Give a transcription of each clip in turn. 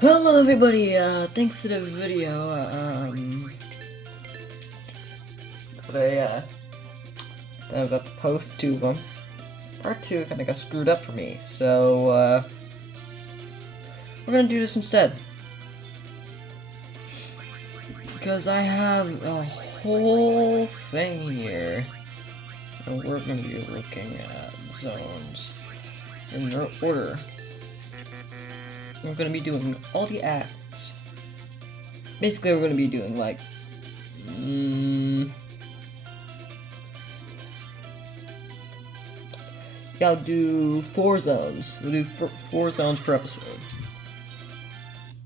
Hello everybody, thanks to the video, today, I got the post to, part 2 kinda got screwed up for me, so, we're gonna do this instead. Because I have a whole thing here, and we're gonna be looking at zones in their order. We're gonna be doing all the acts. Basically, we're gonna be doing like, I'll do 4 zones. We'll do 4 zones per episode.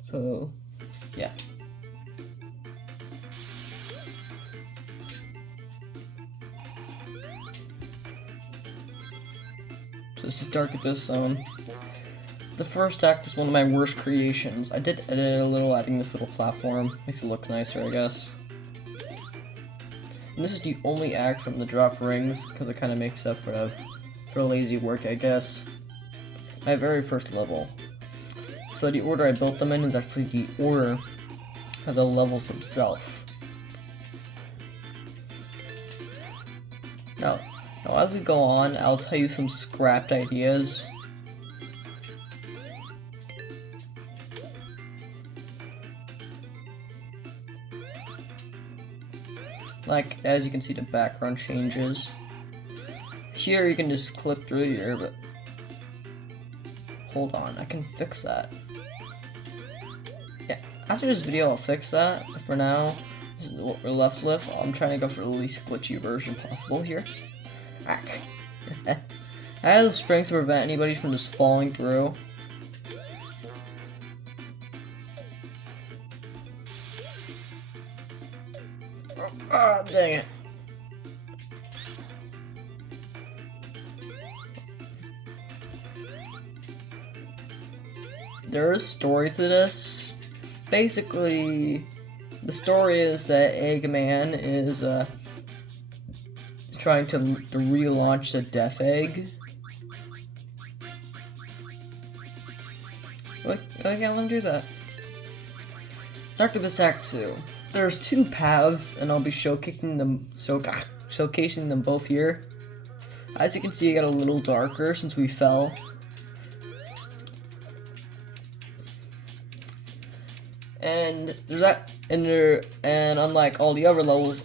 So, yeah. So this is Dark Abyss Zone. The first act is one of my worst creations. I did edit it a little, adding this little platform. Makes it look nicer, I guess. And this is the only act from the drop rings, because it kind of makes up for lazy work, I guess. My very first level. So the order I built them in is actually the order of the levels themselves. Now as we go on, I'll tell you some scrapped ideas. Like, as you can see, the background changes. Here you can just clip through here, but hold on, I can fix that. Yeah, after this video I'll fix that. For now, this is what we're left with. I'm trying to go for the least glitchy version possible here. Ack. I have the springs to prevent anybody from just falling through. Ah, dang it. There is story to this. Basically, the story is that Eggman is trying to relaunch the Death Egg. Wait, I can't let him do that. Dark Abyss Act 2. There's 2 paths, and I'll be showcasing them both here. As you can see, it got a little darker since we fell. And there's that in there, and unlike all the other levels,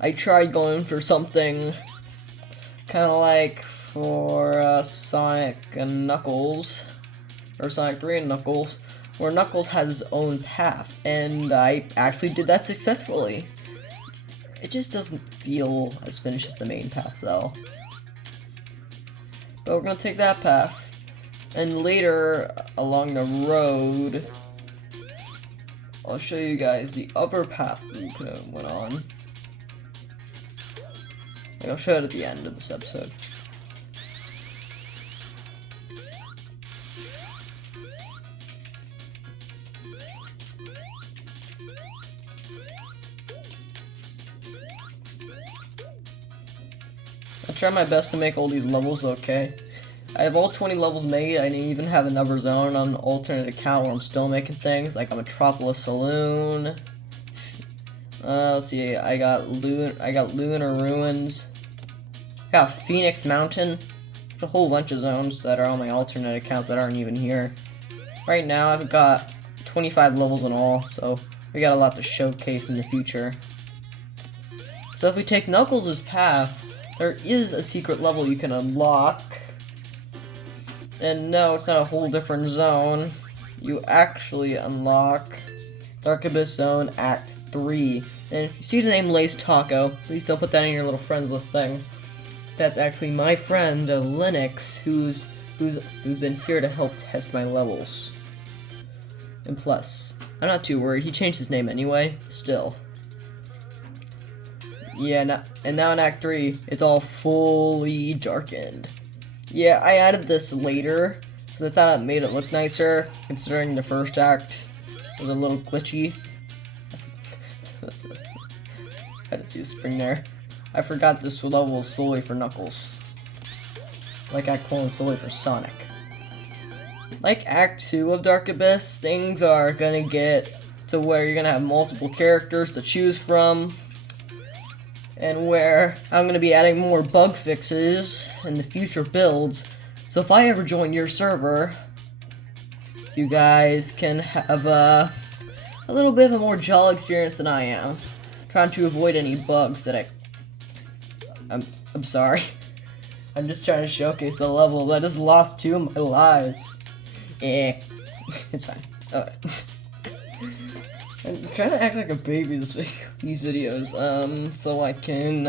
I tried going for something kind of like for Sonic and Knuckles, or Sonic 3 and Knuckles, where Knuckles has his own path, and I actually did that successfully. It just doesn't feel as finished as the main path, though. But we're gonna take that path, and later along the road, I'll show you guys the other path we could have went on. And I'll show it at the end of this episode. I try my best to make all these levels okay. I have all 20 levels made. I even have another zone on an alternate account where I'm still making things, like a Metropolis Saloon. Let's see, I got Lunar Ruins. I got Phoenix Mountain. There's a whole bunch of zones that are on my alternate account that aren't even here. Right now, I've got 25 levels in all, so we got a lot to showcase in the future. So if we take Knuckles' path, there is a secret level you can unlock. And no, it's not a whole different zone. You actually unlock Dark Abyss Zone Act 3. And if you see the name Lace Taco, please don't put that in your little friends list thing. That's actually my friend, Linux, who's been here to help test my levels. And plus, I'm not too worried. He changed his name anyway. Still. Yeah, and now in Act 3, it's all fully darkened. Yeah, I added this later, because I thought it made it look nicer, considering the first act was a little glitchy. I didn't see the spring there. I forgot this level was solely for Knuckles. Like Act 4 was solely for Sonic. like Act 2 of Dark Abyss, things are gonna get to where you're gonna have multiple characters to choose from, and where I'm gonna be adding more bug fixes in the future builds. So if I ever join your server, you guys can have a little bit of a more jolly experience than I am, trying to avoid any bugs that I'm sorry. I'm just trying to showcase the level that has lost 2 of my lives. Yeah, it's fine. Alright. I'm trying to act like a baby these videos, so I can,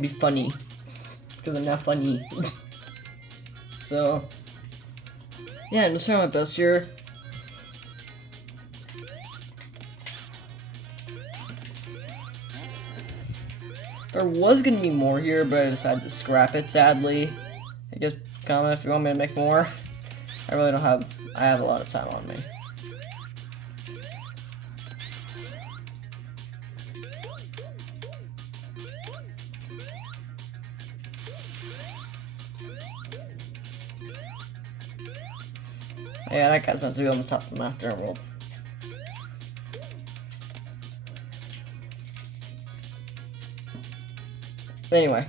be funny. Because I'm not funny. So, yeah, I'm just trying my best here. There was gonna be more here, but I decided to scrap it, sadly. I guess comment if you want me to make more. I really don't have, I have a lot of time on me. Yeah, that guy's meant to be on the top of the Master Emerald. Anyway.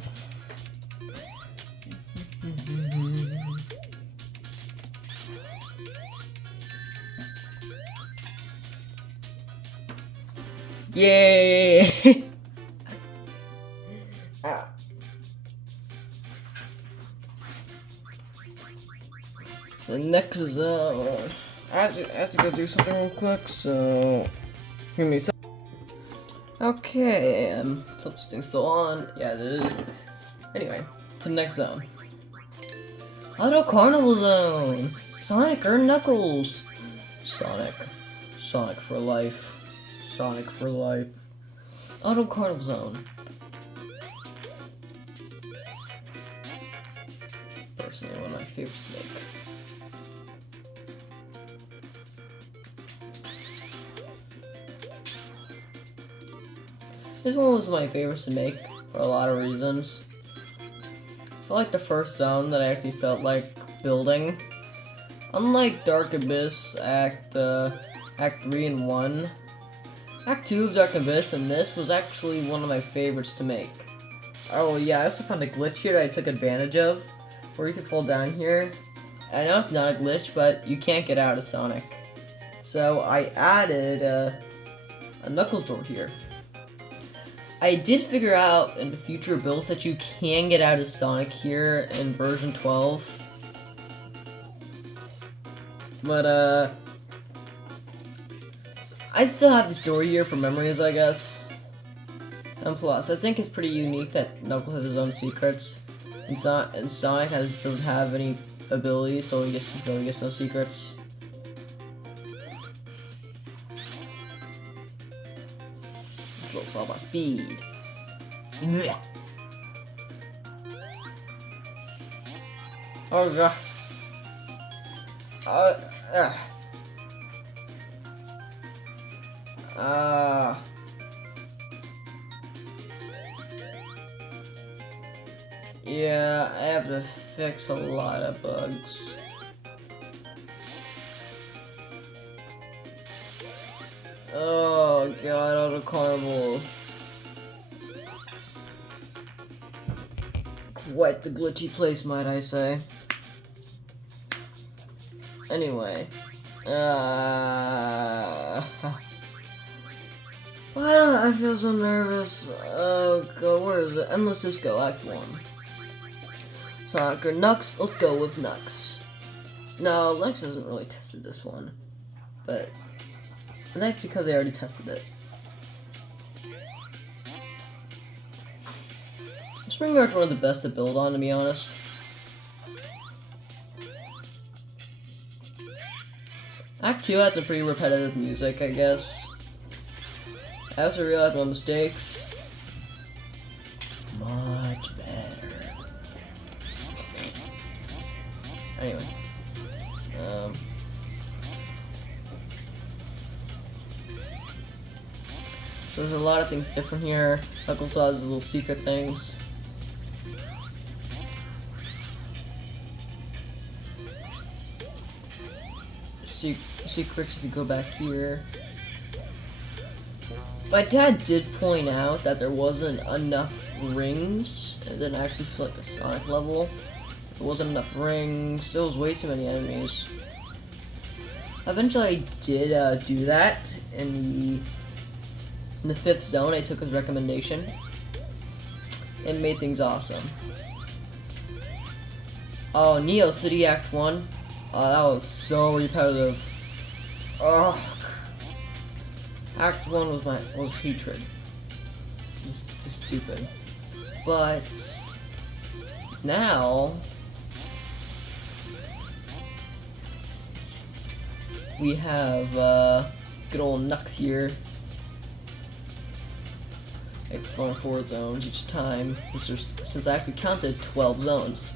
Yay! Ah. The next is I have to go do something real quick, so give me a sec. Okay, something's still on. Yeah, it is. Anyway, to the next zone. Auto Carnival Zone! Sonic or Knuckles? Sonic. Sonic for life. Sonic for life. Auto Carnival Zone. Personally, one of my favorites to make. This one was my favorites to make for a lot of reasons. I felt like the first zone that I actually felt like building. Unlike Dark Abyss Act 3 and 1, Act 2 of Dark Abyss and this was actually one of my favorites to make. Oh yeah, I also found a glitch here that I took advantage of, where you can fall down here. I know it's not a glitch, but you can't get out of Sonic. So I added a Knuckles door here. I did figure out in the future builds that you can get out of Sonic here in version 12. But, I still have this door here for memories, I guess. And plus, I think it's pretty unique that Knuckles has his own secrets. And Sonic doesn't have any abilities, so he gets no secrets. It's all about speed. Blech. Oh god. Yeah, I have to fix a lot of bugs. Oh god, Auto Carnival. Quite the glitchy place, might I say. Anyway. Why do I feel so nervous? Oh god, where is it? Endless Disco, Act 1. Sonic or Nux? Let's go with Nux. No, Nux hasn't really tested this one. But that's because they already tested it. Spring Guard's one of the best to build on, to be honest. Act 2 had some pretty repetitive music, I guess. I also realized my mistakes. Much better. Anyway. So there's a lot of things different here. Knuckles has little secret things. secrets if you go back here. My dad did point out that there wasn't enough rings, and then actually for like a Sonic level, there wasn't enough rings. There was way too many enemies. Eventually, I did do that in the 5th zone. I took his recommendation and made things awesome. Oh, Neo City Act 1. Oh, that was so repetitive. Ugh. Act 1 was hatred. Just stupid. But now we have good old Nux here. Exploring 4 zones each time, since I actually counted 12 zones.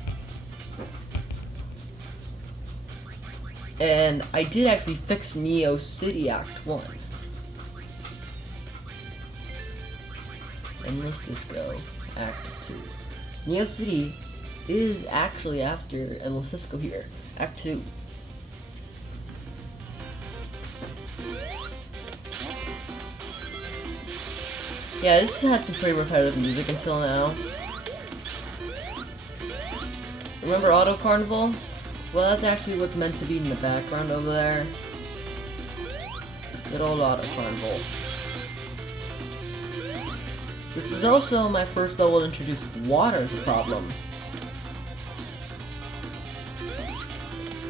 And I did actually fix Neo City Act 1. Endless Disco Act 2. Neo City is actually after Endless Disco here. Act 2. Yeah, this had some pretty repetitive music until now. Remember Auto Carnival? Well, that's actually what's meant to be in the background over there. Good old Auto Carnival. This is also my first level to introduce water as a problem.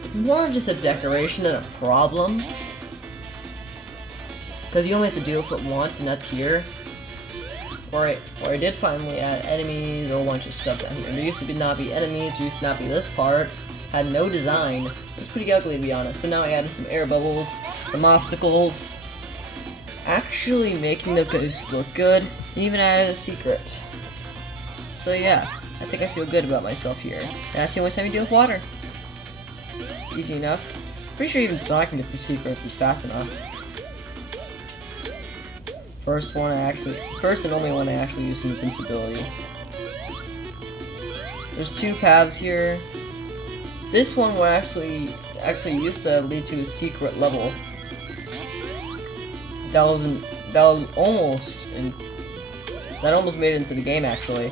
It's more of just a decoration than a problem. Because you only have to deal with it once, and that's here. Where I did finally add enemies, a whole bunch of stuff down here. There used to not be enemies, there used to not be this part. Had no design. It was pretty ugly to be honest, but now I added some air bubbles, some obstacles. Actually making the base look good, and even added a secret. So yeah, I think I feel good about myself here. And that's the only time you deal with water. Easy enough. Pretty sure even Sonic can get the secret if he's fast enough. First and only one I actually use invincibility. There's 2 paths here. This one will actually used to lead to a secret level. That almost made it into the game actually.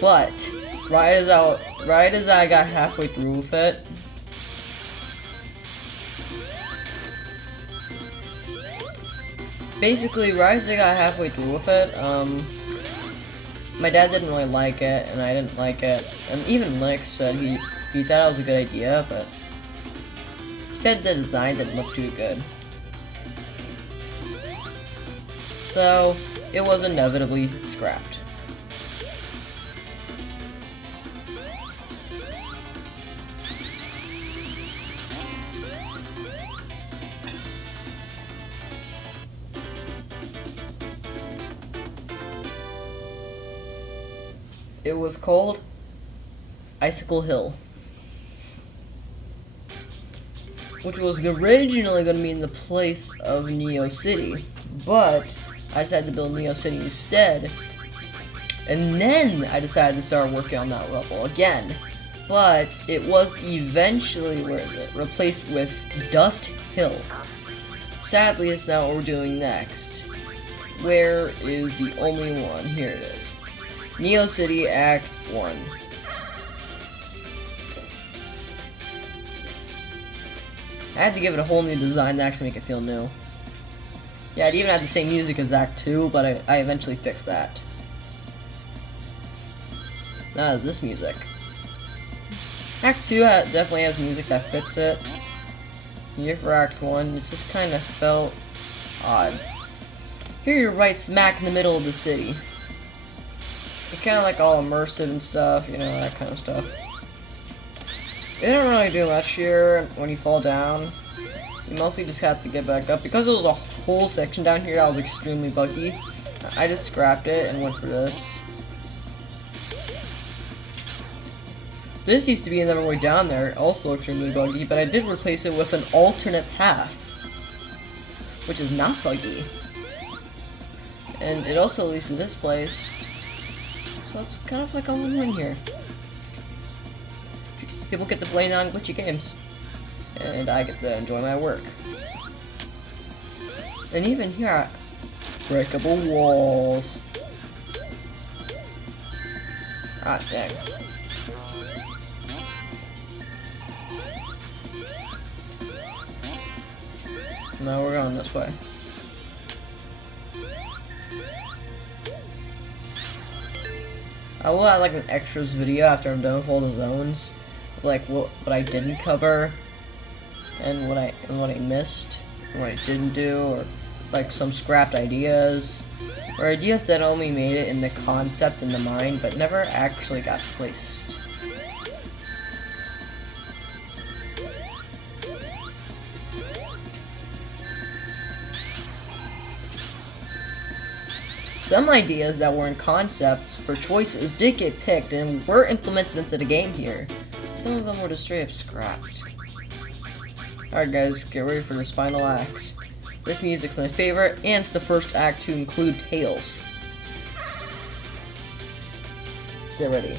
But right as I got halfway through with it, basically, right as I got halfway through with it, my dad didn't really like it, and I didn't like it, and even Linux said he thought it was a good idea, but he said the design didn't look too good. So, it was inevitably scrapped. It was called Icicle Hill, which was originally going to be in the place of Neo City, but I decided to build Neo City instead, and then I decided to start working on that level again, but it was eventually replaced with Dust Hill. Sadly, it's not what we're doing next. Where is the only one? Here it is. Neo City Act 1. I had to give it a whole new design to actually make it feel new. Yeah, it even had the same music as Act 2, but I eventually fixed that. Now there's this music. Act 2 definitely has music that fits it. Here for Act 1, it just kind of felt odd. Here you're right smack in the middle of the city. It's kind of like all immersive and stuff, you know, that kind of stuff. It didn't really do much here when you fall down. You mostly just have to get back up. Because there was a whole section down here that was extremely buggy, I just scrapped it and went for this. This used to be another way down there, also extremely buggy, but I did replace it with an alternate path, which is not buggy. And it also leads to this place. So it's kind of like a win-win here. People get to play non-glitchy games. and I get to enjoy my work. And even here, breakable walls. Ah, dang. No, we're going this way. I will add like an extras video after I'm done with all the zones, like what I didn't cover, and what I missed, and what I didn't do, or like some scrapped ideas, or ideas that only made it in the concept in the mind, but never actually got placed. Some ideas that were in concepts for choices did get picked and were implemented into the game here. Some of them were just straight up scrapped. Alright guys, get ready for this final act. This music's my favorite, and it's the first act to include Tails. Get ready.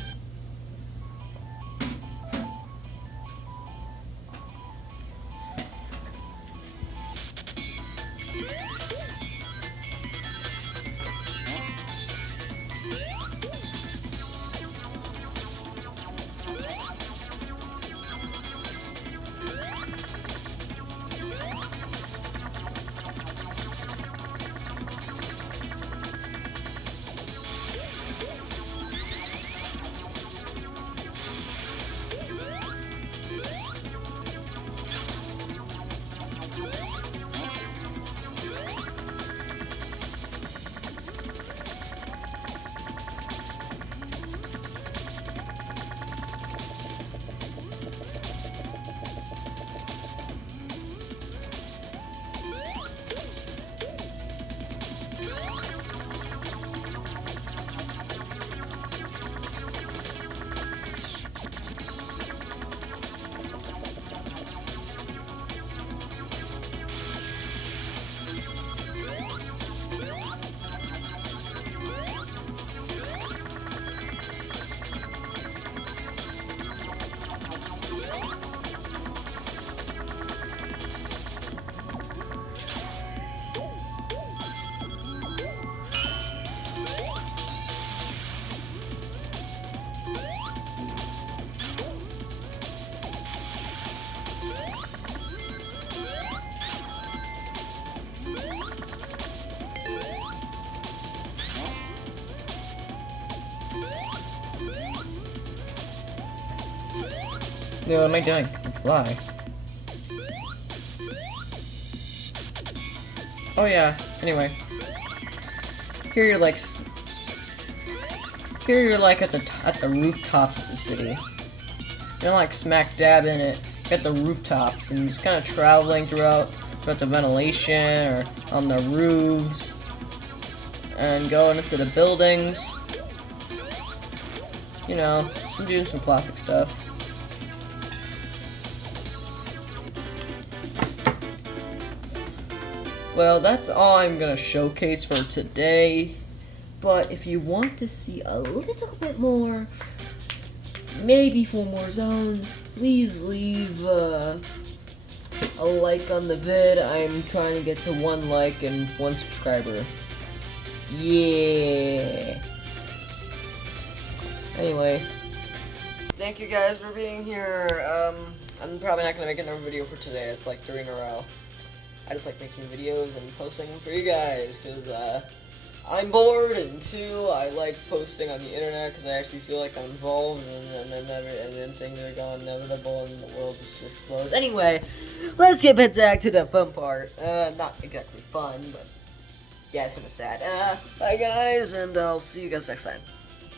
No, what am I doing? Fly. Oh yeah. Anyway, here you're like at the rooftops of the city. You're like smack dab in it. You're at the rooftops, and you're just kind of traveling throughout the ventilation or on the roofs, and going into the buildings. You know, doing some classic stuff. Well, that's all I'm gonna showcase for today. But if you want to see a little bit more, maybe 4 more zones, please leave a like on the vid. I'm trying to get to 1 like and 1 subscriber. Yeah. Anyway, thank you guys for being here. I'm probably not gonna make another video for today. It's like 3 in a row. I just like making videos and posting them for you guys, because I'm bored, and 2, I like posting on the internet because I actually feel like I'm involved, and then things are going inevitable and the world just explodes. Anyway, let's get back to the fun part. Not exactly fun, but yeah, it's kind of sad. Bye guys, and I'll see you guys next time.